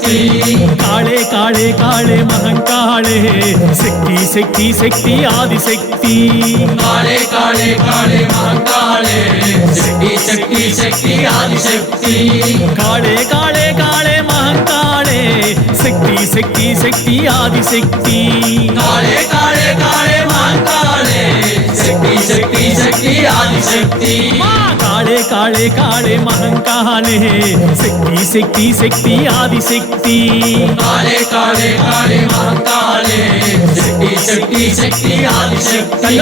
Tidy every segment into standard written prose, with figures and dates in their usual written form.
आदिशक्ति काले काले काले महंकाले शक्ति शक्ति शक्ति आदिशक्ति काले काले काले महाकाले शक्ति शक्ति शक्ति आदिशक्ति काले काले काले महंकाले शक्ति शक्ति शक्ति आदिशक्ति काले काले काले महाकाले शक्ति शक्ति शक्ति आदिशक्ति काले काले काले महंकाले शक्ति शक्ति शक्ति आदिशक्ति काले काले काले महाकाले शक्ति शक्ति शक्ति आदिशक्ति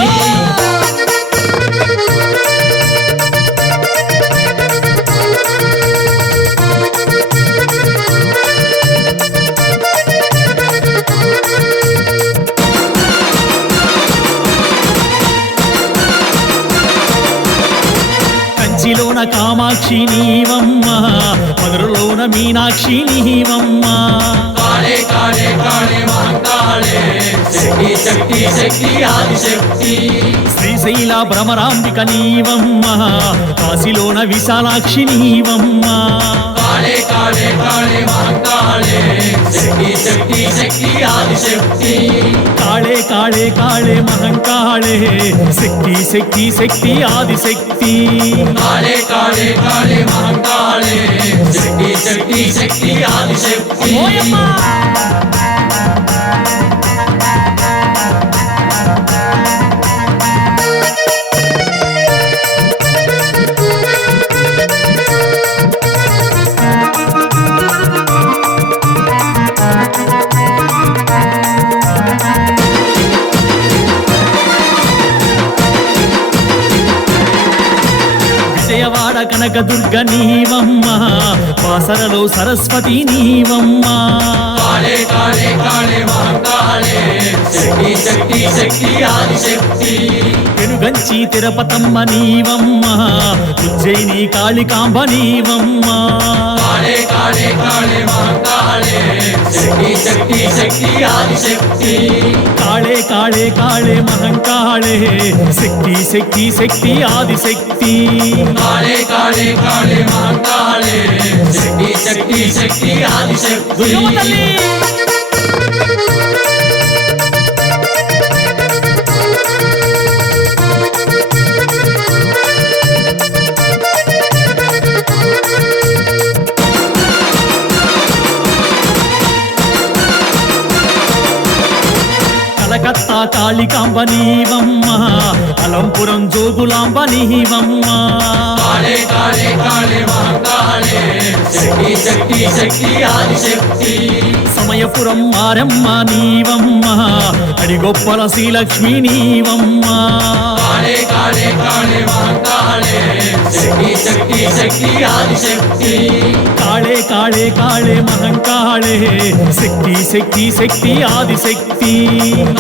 కంచిలోన కామాక్షి నీవమ్మ మధురలోన మీనాక్షి నీవమ్మ काले काले काले महाकाले शक्ति शक्ति शक्ति आदिशक्ति శ్రీశైల భ్రమరాంబిక నీవమ్మ కాశీలోన విశాలాక్షి నీవమ్మ काले काले काले महाकाले शक्ति शक्ति शक्ति आदिशक्ति काले काले काले महंकाले शक्ति शक्ति शक्ति आदिशक्ति काले काले काले महाकाले शक्ति शक्ति शक्ति आदिशक्ति విజయవాడ కనకదుర్గ నీవమ్మ వాసరలో సరస్వతి నీవమ్మ काले काले काले महाकाले शक्ति शक्ति शक्ति आदिशक्ति పెనుగంచి తిరుపతమ్మ నీవమ్మ ఉజ్జయిని కాళికాంబ నీవమ్మ काले काले काले महाकाले शक्ति शक्ति शक्ति आदिशक्ति काले काले काले महंकाले शक्ति शक्ति शक्ति आदिशक्ति काले काले काले महाकाले शक्ति शक्ति शक्ति आदिशक्ति కలకత్తా కాళికాంబ నీవమ్మ అలంపురం జోగులాంబ నీవమ్మ काले काले काले महाकाले शक्ति शक्ति शक्ति आदिशक्ति సమయపురం మారమ్మ నీవమ్మ అడిగొప్పల శ్రీలక్ష్మి నీవమ్మ काले काले काले महाकाले शक्ति शक्ति शक्ति आदिशक्ति काले काले काले महंकाले शक्ति शक्ति शक्ति आदिशक्ति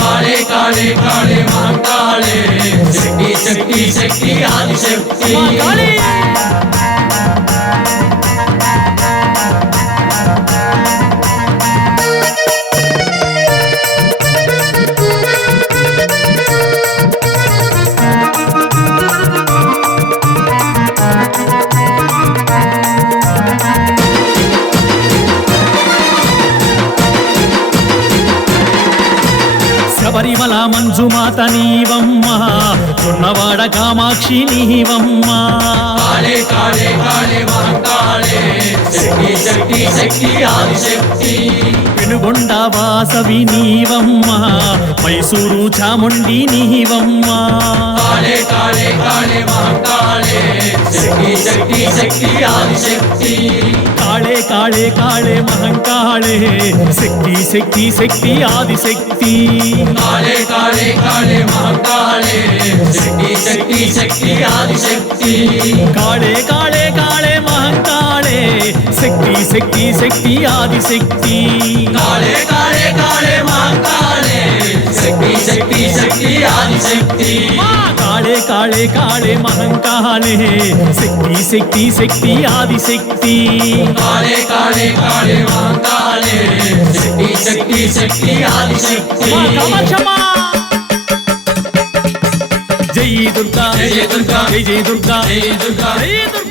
काले काले काले महाकाले शक्ति शक्ति शक्ति आदिशक्ति శబరిమల మంజుమాత నీవమ్మ జొన్నవాడ కామాక్షి నీవమ్మ काले काले काले महाकाले शक्ति शक्ति शक्ति आदिशक्ति పెనుగొండ వాసవి నీవమ్మ మైసూరు చాముండి నీవమ్మ काले काले काले महाकाले शक्ति शक्ति शक्ति आदिशक्ति काले काले काले महंकाले शक्ति शक्ति शक्ति आदिशक्ति काले काले काले महाकाले शक्ति शक्ति शक्ति आदिशक्ति काले काले काले महंकाले शक्ति शक्ति शक्ति आदिशक्ति काले काले काले महाकाले शक्ति शक्ति शक्ति आदिशक्ति काले काले काले महंकाले शक्ति शक्ति शक्ति आदिशक्ति काले काले काले महाकाले शक्ति शक्ति शक्ति आदिशक्ति जय दुर्गा जय दुर्गा जय जय दुर्गा जय दुर्गा जय दुर्गा